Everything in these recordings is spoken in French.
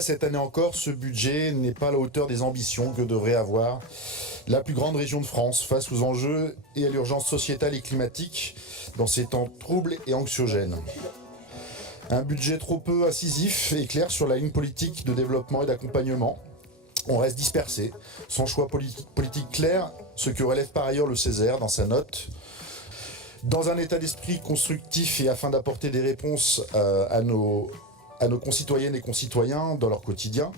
Toutefois, cette année encore, ce budget n'est pas à la hauteur des ambitions que devrait avoir la plus grande région de France face aux enjeux et à l'urgence sociétale et climatique dans ces temps troubles et anxiogènes. Un budget trop peu incisif et clair sur la ligne politique de développement et d'accompagnement. On reste dispersé, sans choix politique clair, ce que relève par ailleurs le Césaire dans sa note. Dans un état d'esprit constructif et afin d'apporter des réponses à nos concitoyennes et concitoyens dans leur quotidien,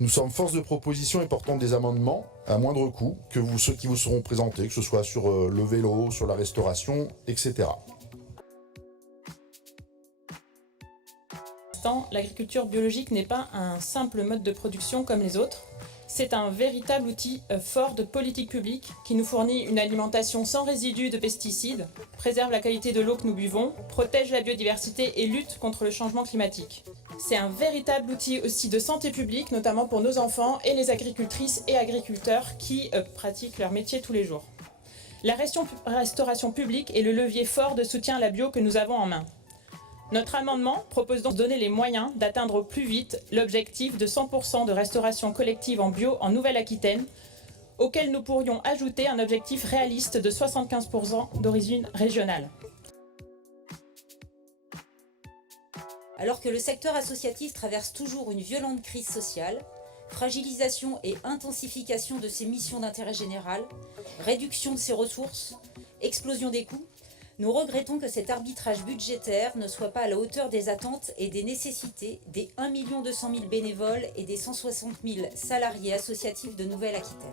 nous sommes force de proposition et portons des amendements à moindre coût que ceux qui vous seront présentés, que ce soit sur le vélo, sur la restauration, etc. L'agriculture biologique n'est pas un simple mode de production comme les autres. C'est un véritable outil fort de politique publique qui nous fournit une alimentation sans résidus de pesticides, préserve la qualité de l'eau que nous buvons, protège la biodiversité et lutte contre le changement climatique. C'est un véritable outil aussi de santé publique, notamment pour nos enfants et les agricultrices et agriculteurs qui pratiquent leur métier tous les jours. La restauration publique est le levier fort de soutien à la bio que nous avons en main. Notre amendement propose donc de donner les moyens d'atteindre au plus vite l'objectif de 100% de restauration collective en bio en Nouvelle-Aquitaine, auquel nous pourrions ajouter un objectif réaliste de 75% d'origine régionale. Alors que le secteur associatif traverse toujours une violente crise sociale, fragilisation et intensification de ses missions d'intérêt général, réduction de ses ressources, explosion des coûts, nous regrettons que cet arbitrage budgétaire ne soit pas à la hauteur des attentes et des nécessités des 1 200 000 bénévoles et des 160 000 salariés associatifs de Nouvelle-Aquitaine.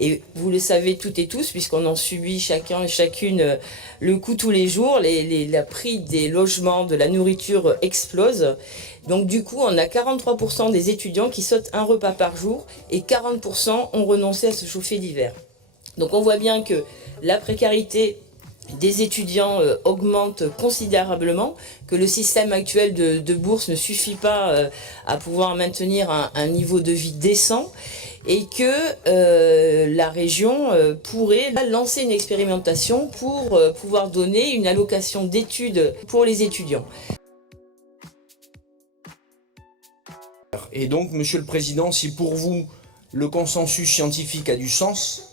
Et vous le savez toutes et tous, puisqu'on en subit chacun et chacune le coût tous les jours, le prix des logements, de la nourriture explose. Donc du coup, on a 43% des étudiants qui sautent un repas par jour et 40% ont renoncé à se chauffer l'hiver. Donc on voit bien que la précarité des étudiants augmente considérablement, que le système actuel de bourse ne suffit pas à pouvoir maintenir un niveau de vie décent et que la région pourrait lancer une expérimentation pour pouvoir donner une allocation d'études pour les étudiants. Et donc, Monsieur le Président, si pour vous le consensus scientifique a du sens,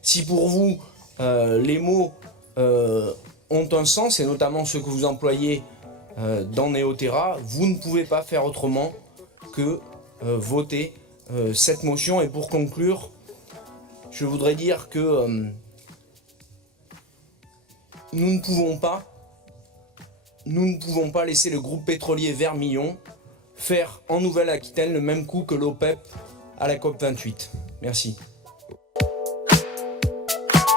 si pour vous les mots ont un sens, et notamment ceux que vous employez dans Néoterra, vous ne pouvez pas faire autrement que voter cette motion. Et pour conclure, je voudrais dire que nous ne pouvons pas laisser le groupe pétrolier Vermillon faire en Nouvelle-Aquitaine le même coup que l'OPEP à la COP28. Merci.